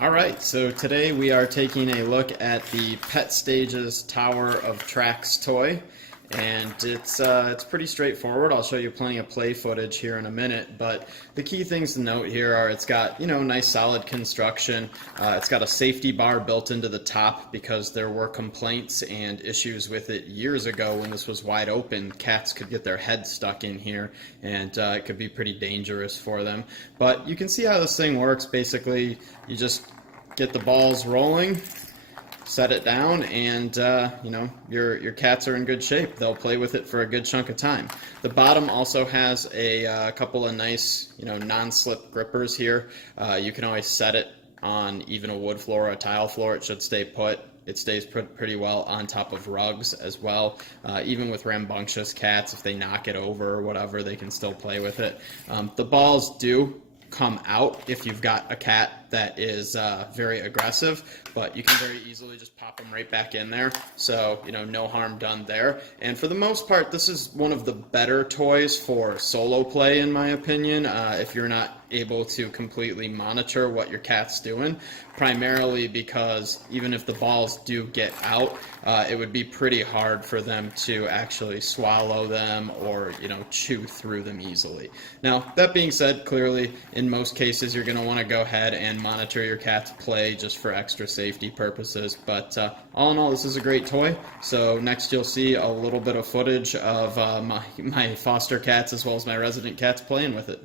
Alright, so today we are taking a look at the PetStages Tower of Tracks toy, and it's pretty straightforward. I'll show you plenty of play footage here in a minute, but the key things to note here are it's got, nice solid construction. It's got a safety bar built into the top because there were complaints and issues with it years ago when this was wide open. Cats could get their head stuck in here, and it could be pretty dangerous for them. But you can see how this thing works. Basically, you just get the balls rolling, set it down, and your cats are in good shape. They'll play with it for a good chunk of time. The bottom also has a couple of nice non-slip grippers here. You can always set it on even a wood floor or a tile floor. It should stay put. It stays pretty well on top of rugs as well. Even with rambunctious cats, if they knock it over or whatever, they can still play with it. The balls do come out if you've got a cat that is very aggressive, but you can very easily just pop them right back in there, so no harm done there. And for the most part, this is one of the better toys for solo play, in my opinion, if you're not able to completely monitor what your cat's doing, primarily because even if the balls do get out, it would be pretty hard for them to actually swallow them or chew through them easily. Now, that being said, clearly in most cases you're going to want to go ahead and monitor your cat's play just for extra safety purposes, but all in all, this is a great toy. So next you'll see a little bit of footage of my foster cats as well as my resident cats playing with it.